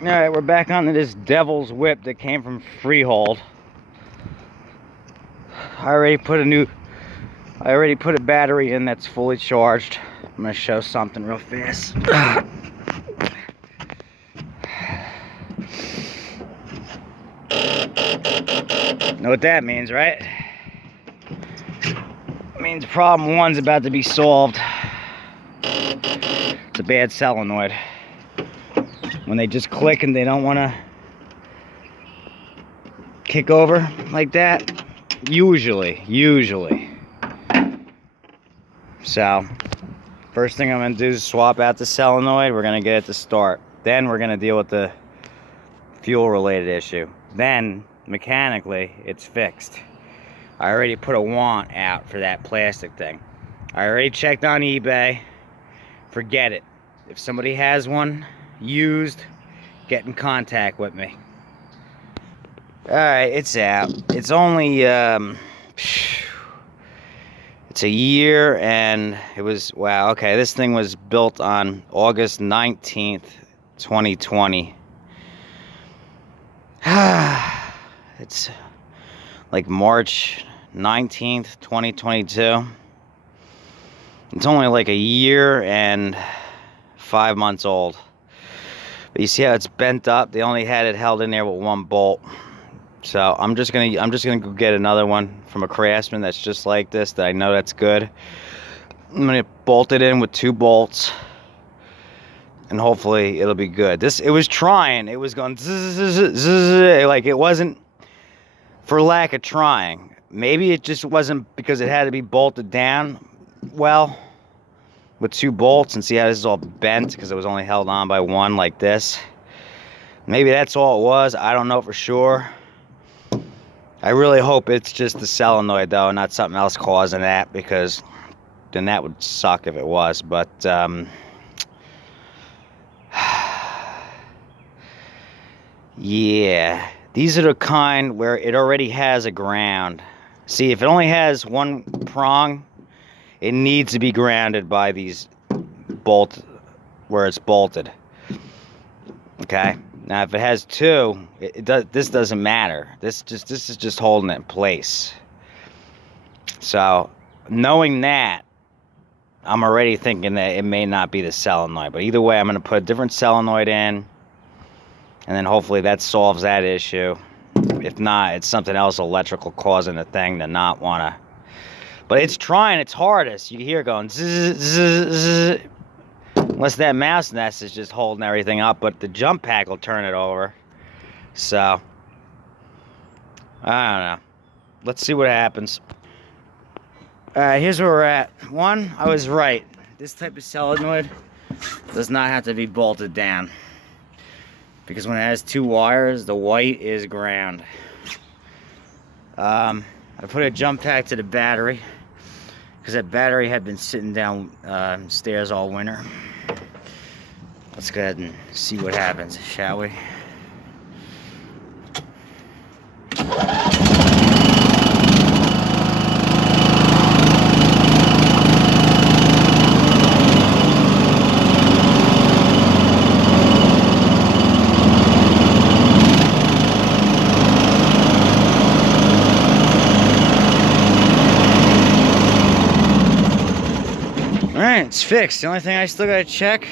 Alright, we're back onto this devil's whip that came from Freehold. I already put a battery in that's fully charged. I'm gonna show something real fast. Know what that means, right? It means problem one's about to be solved. It's a bad solenoid. When they just click and they don't want to kick over like that, usually. So, first thing I'm going to do is swap out the solenoid. We're going to get it to start. Then we're going to deal with the fuel related issue. Then, mechanically, it's fixed. I already put a want out for that plastic thing. I already checked on eBay. Forget it. If somebody has one used, get in contact with me. Alright, it's out. It's only it's a year, and it was, wow, okay, this thing was built on August 19th 2020. It's like March 19th 2022. It's only like a year and 5 months old. But you see how it's bent up? They only had it held in there with one bolt. So I'm just gonna go get another one from a Craftsman that's just like this, that I know that's good. I'm gonna bolt it in with 2 bolts, and hopefully it'll be good. It was trying. It was going zzz, like it wasn't for lack of trying. Maybe it just wasn't because it had to be bolted down well with 2 bolts, and see how this is all bent because it was only held on by one like this. Maybe that's all it was. I don't know for sure. I really hope it's just the solenoid though, not something else causing that, because then that would suck if it was. But yeah, these are the kind where it already has a ground. See, if it only has one prong, it needs to be grounded by these bolt where it's bolted. Okay. Now, if it has 2, this doesn't matter. This is just holding it in place. So, knowing that, I'm already thinking that it may not be the solenoid. But either way, I'm going to put a different solenoid in, and then hopefully that solves that issue. If not, it's something else electrical causing the thing to not want to. But it's trying its hardest. You hear it going zzz, zzz, zzz. Unless that mouse nest is just holding everything up, but the jump pack will turn it over. So, I don't know. Let's see what happens. Alright, here's where we're at. One, I was right. This type of solenoid does not have to be bolted down, because when it has 2 wires, the white is ground. I put a jump pack to the battery, because that battery had been sitting down stairs all winter. Let's go ahead and see what happens, shall we? Alright, it's fixed. The only thing I still gotta check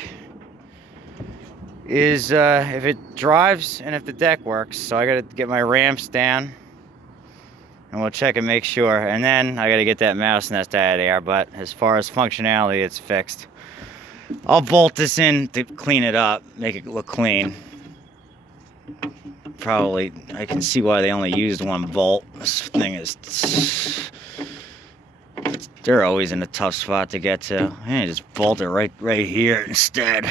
is if it drives and if the deck works. So I gotta get my ramps down, and we'll check and make sure. And then I gotta get that mouse nest out of there. But as far as functionality, it's fixed. I'll bolt this in to clean it up, make it look clean. Probably, I can see why they only used 1 bolt. This thing is... they're always in a tough spot to get to. Man, just bolt it right here instead.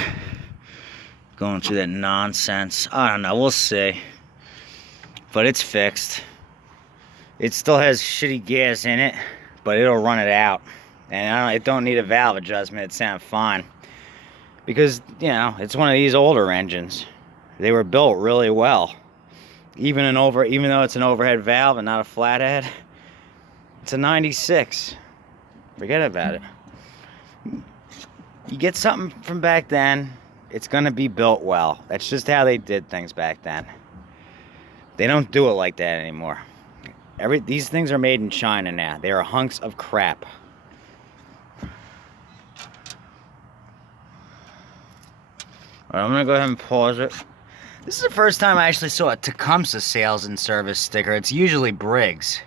Going through that nonsense. I don't know, we'll see. But it's fixed. It still has shitty gas in it, but it'll run it out. And it don't need a valve adjustment. It sounds fine. Because, you know, it's one of these older engines. They were built really well. Even though it's an overhead valve and not a flathead, it's a 96. Forget about it. You get something from back then, it's gonna be built well. That's just how they did things back then. They don't do it like that anymore. These things are made in China now. They are hunks of crap. Alright, I'm gonna go ahead and pause it. This is the first time I actually saw a Tecumseh sales and service sticker. It's usually Briggs.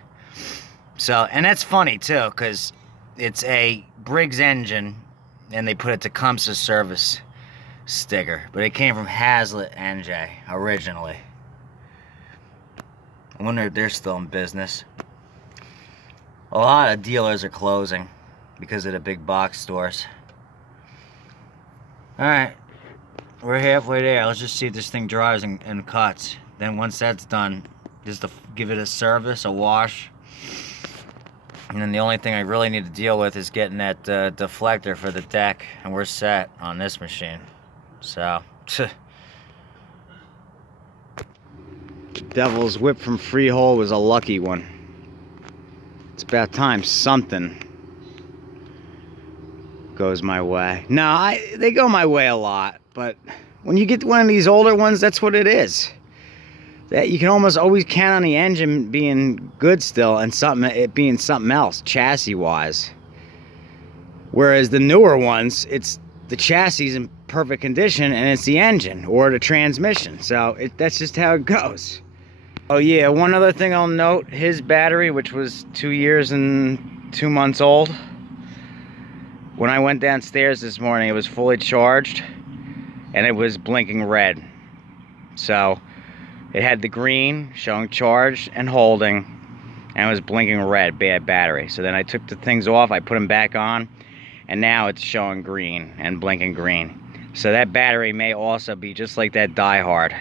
So, and that's funny too, because it's a Briggs engine and they put a Tecumseh service sticker. But it came from Hazlitt NJ originally. I wonder if they're still in business. A lot of dealers are closing because of the big box stores. Alright, we're halfway there. Let's just see if this thing dries and cuts. Then once that's done, just to give it a service, a wash. And then the only thing I really need to deal with is getting that deflector for the deck. And we're set on this machine. So, Devil's Whip from Freehold was a lucky one. It's about time something goes my way. No, they go my way a lot, but when you get one of these older ones, that's what it is. That you can almost always count on the engine being good still and it being something else, chassis-wise. Whereas the newer ones, it's the chassis is in perfect condition and it's the engine or the transmission. So that's just how it goes. Oh yeah, one other thing I'll note, his battery, which was 2 years and 2 months old, when I went downstairs this morning, it was fully charged and it was blinking red. So it had the green showing charged and holding, and it was blinking red, bad battery. So then I took the things off, I put them back on, and now it's showing green and blinking green. So that battery may also be just like that Die Hard.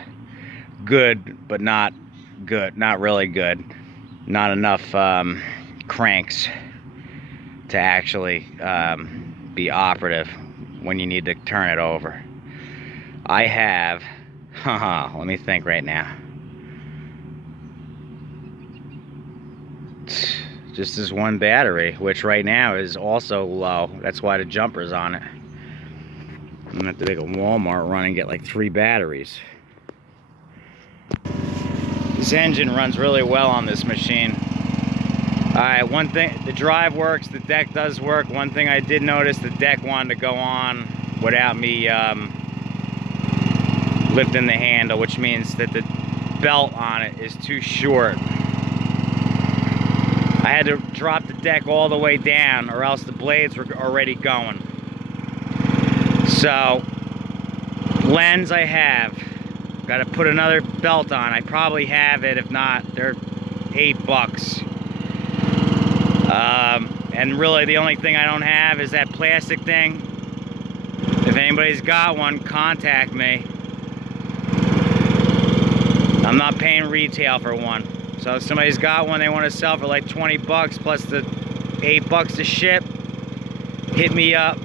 Good, but not good, not really good. Not enough cranks to actually be operative when you need to turn it over. I have, let me think right now. Just this one battery, which right now is also low. That's why the jumper's on it. I'm gonna have to make a Walmart run and get like 3 batteries. This engine runs really well on this machine. Alright, one thing, the drive works, the deck does work. One thing I did notice, the deck wanted to go on without me lifting the handle, which means that the belt on it is too short. I had to drop the deck all the way down or else the blades were already going. So, lens I have. Got to put another belt on. I probably have it. If not, they're $8. And really the only thing I don't have is that plastic thing. If anybody's got one, contact me. I'm not paying retail for one. So if somebody's got one they want to sell for like 20 bucks plus the $8 to ship, hit me up.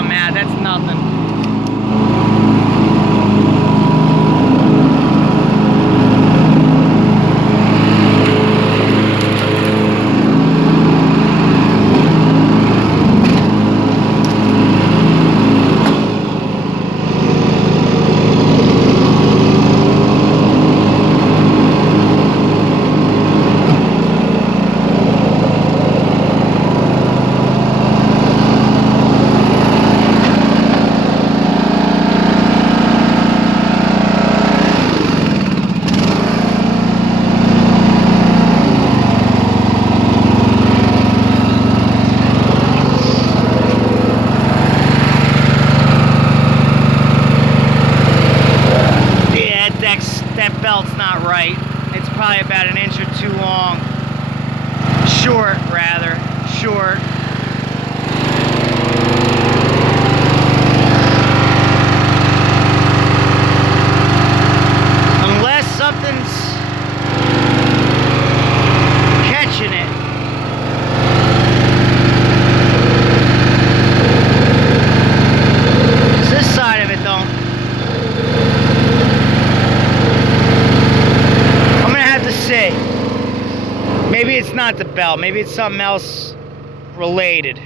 come out. That's nothing. That belt's not right. It's probably about an inch or two long. Short, rather. Short. Unless something's catching it. It's this side of it, though. See. Maybe it's not the belt. Maybe it's something else related.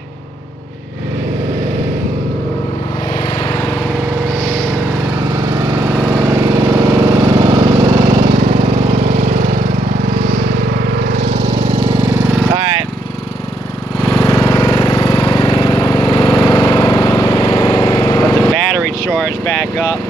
Alright. Let the battery charge back up.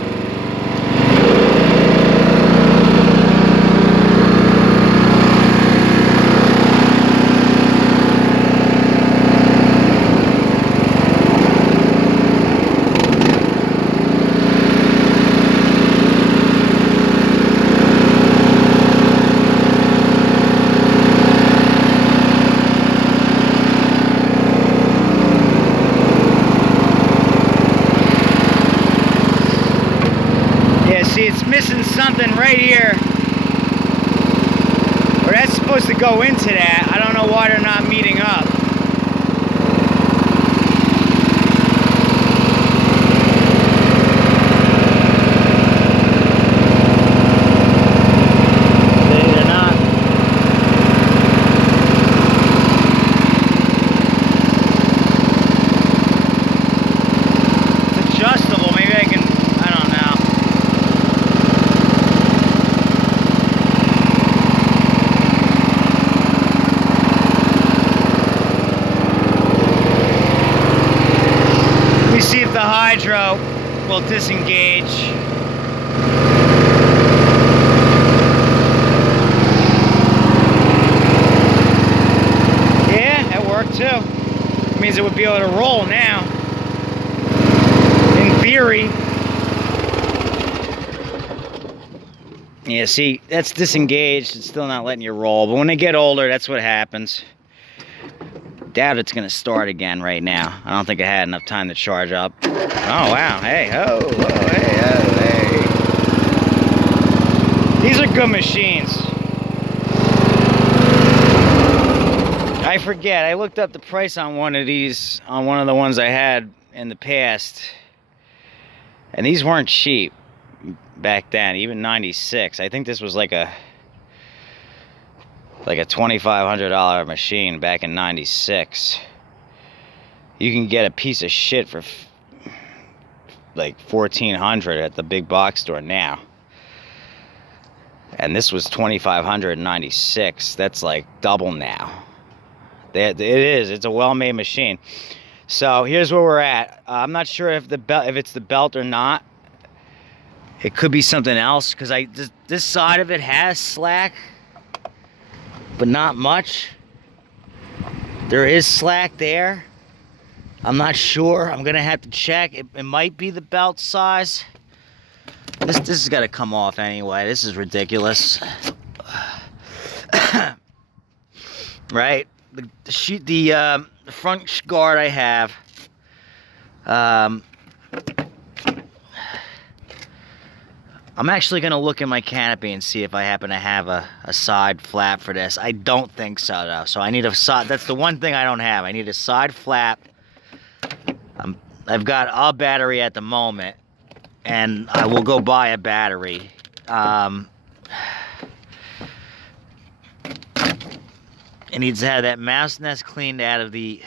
See, it's missing something right here. Or that's supposed to go into that. I don't know why they're not meeting up. They're not. It's adjustable. Maybe I can, I don't know. Let me see if the hydro will disengage. Yeah, that worked too. It means it would be able to roll now. In theory. Yeah, see, that's disengaged. It's still not letting you roll. But when they get older, that's what happens. Doubt it's gonna start again right now. I don't think I had enough time to charge up. Oh wow, hey, oh, hey, oh, hey. These are good machines. I forget, I looked up the price on one of these, on one of the ones I had in the past. And these weren't cheap back then, even 96. I think this was like a $2,500 machine back in 96. You can get a piece of shit for like $1,400 at the big box store now. And this was $2,500 in 96. That's like double now. It is. It's a well-made machine. So here's where we're at. I'm not sure if it's the belt or not. It could be something else because this side of it has slack. But not much. There is slack there. I'm not sure. I'm gonna have to check. It might be the belt size. This has got to come off anyway. This is ridiculous. Right? The front guard I have. I'm actually going to look in my canopy and see if I happen to have a side flap for this. I don't think so, though. So I need a side. That's the one thing I don't have. I need a side flap. I'm I've got a battery at the moment, and I will go buy a battery. It needs to have that mouse nest cleaned out of the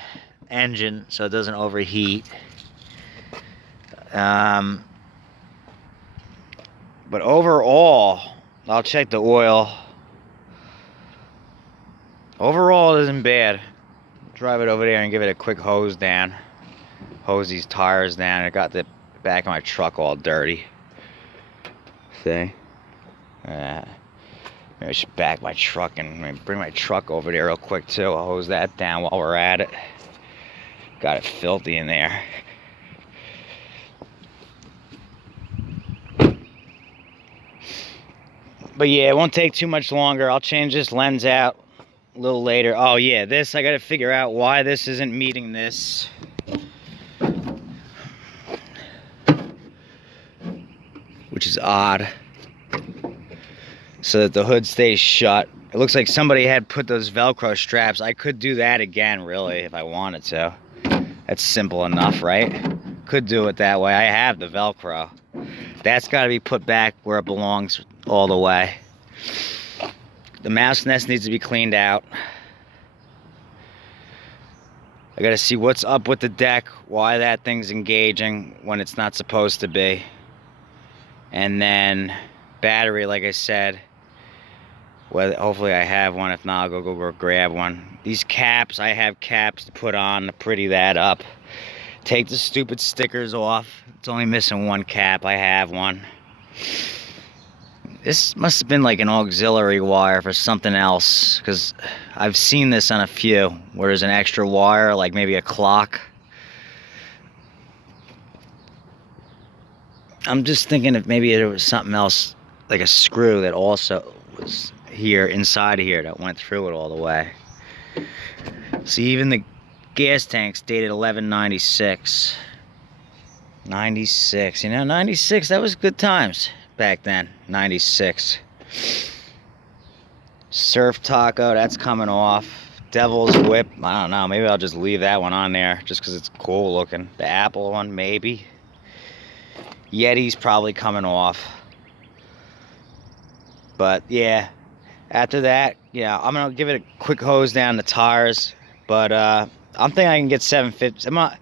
engine so it doesn't overheat. But overall, I'll check the oil. Overall, it isn't bad. Drive it over there and give it a quick hose down. Hose these tires down. I got the back of my truck all dirty. See? Maybe I should back my truck and bring my truck over there real quick too. I'll hose that down while we're at it. Got it filthy in there. But yeah, it won't take too much longer. I'll change this lens out a little later. Oh yeah, this, I gotta figure out why this isn't meeting this. Which is odd. So that the hood stays shut. It looks like somebody had put those Velcro straps. I could do that again, really, if I wanted to. That's simple enough, right? Could do it that way. I have the Velcro. That's got to be put back where it belongs all the way. The mouse nest needs to be cleaned out. I got to see what's up with the deck, why that thing's engaging when it's not supposed to be. And then battery, like I said. Well, hopefully I have one. If not, I'll go grab one. These caps, I have caps to put on to pretty that up. Take the stupid stickers off. It's only missing one cap. I have one. This must have been like an auxiliary wire for something else, because I've seen this on a few where there's an extra wire, like maybe a clock. I'm just thinking if maybe there was something else, like a screw that also was here, inside of here, that went through it all the way. See, even the gas tank's dated 1196. 96, you know, 96, that was good times back then. 96. Surf Taco, that's coming off. Devil's Whip, I don't know, maybe I'll just leave that one on there just because it's cool looking. The Apple one, maybe. Yeti's probably coming off. But yeah, after that, yeah, I'm gonna give it a quick hose down the tires. But I'm thinking I can get 750. I'm not,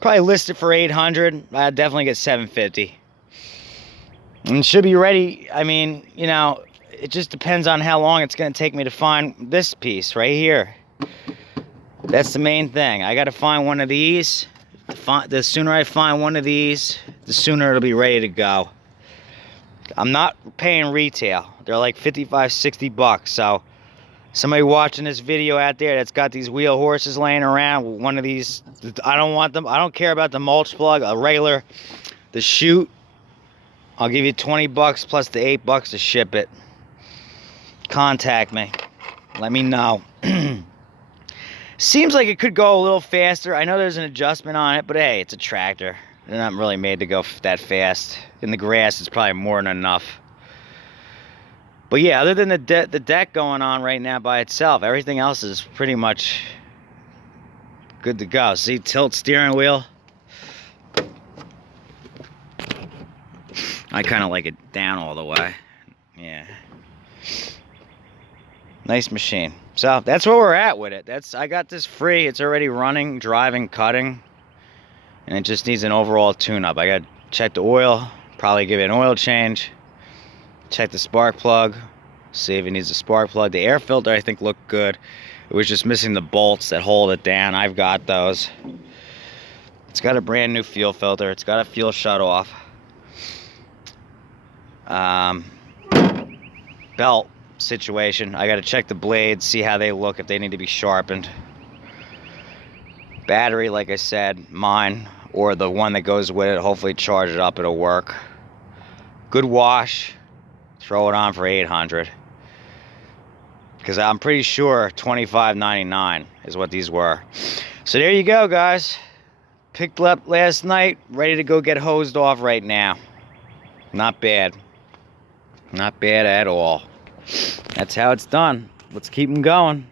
probably listed for 800. I'll definitely get 750. And should be ready. I mean, you know, it just depends on how long it's gonna take me to find this piece right here. That's the main thing. I gotta find one of these. The sooner I find one of these, the sooner it'll be ready to go. I'm not paying retail. They're like 55, 60 bucks. So somebody watching this video out there that's got these wheel horses laying around, one of these, I don't want them. I don't care about the mulch plug, a regular, the chute. I'll give you 20 bucks plus the 8 bucks to ship it. Contact me. Let me know. Seems like it could go a little faster. I know there's an adjustment on it, but hey, it's a tractor. They're not really made to go that fast. In the grass, it's probably more than enough. But yeah, other than the deck going on right now by itself, everything else is pretty much good to go. See, tilt steering wheel. I kind of like it down all the way. Yeah. Nice machine. So that's where we're at with it. I got this free. It's already running, driving, cutting. And it just needs an overall tune-up. I got to check the oil, probably give it an oil change. Check the spark plug, see if it needs a spark plug. The air filter, I think, looked good. It was just missing the bolts that hold it down. I've got those. It's got a brand new fuel filter. It's got a fuel shut-off. Belt situation. I got to check the blades, see how they look, if they need to be sharpened. Battery, like I said, mine, or the one that goes with it. Hopefully charge it up, it'll work. Good wash. Throw it on for 800. Because I'm pretty sure $25.99 is what these were. So there you go, guys. Picked up last night, ready to go get hosed off right now. Not bad. Not bad at all. That's how it's done. Let's keep them going.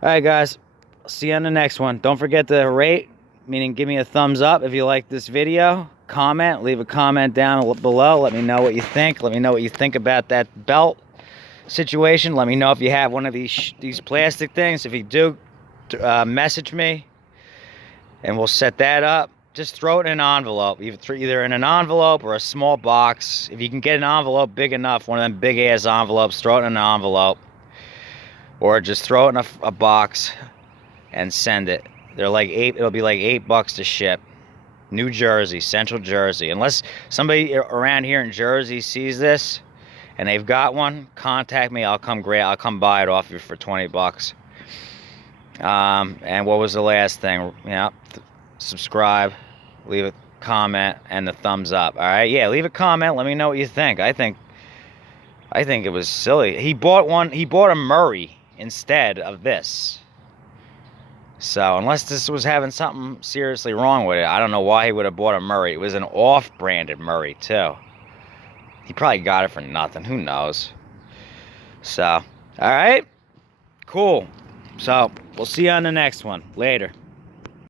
Alright, guys. I'll see you on the next one. Don't forget to rate, meaning give me a thumbs up if you like this video. Comment, leave a comment down below. Let me know what you think. Let me know what you think about that belt situation. Let me know if you have one of these plastic things. If you do, message me and we'll set that up. Just throw it in an envelope, either in an envelope or a small box. If you can get an envelope big enough, one of them big ass envelopes, throw it in an envelope, or just throw it in a box and send it. They're like it'll be like $8 to ship. New Jersey, Central Jersey. Unless somebody around here in Jersey sees this and they've got one, contact me. I'll come buy it off you for $20. And what was the last thing? Yeah, subscribe, leave a comment, and the thumbs up. All right, yeah, leave a comment. Let me know what you think. I think it was silly. He bought a Murray instead of this. So unless this was having something seriously wrong with it, I don't know why he would have bought a Murray. It was an off-branded Murray too. He probably got it for nothing. Who knows? So, all right, cool. So we'll see you on the next one. Later.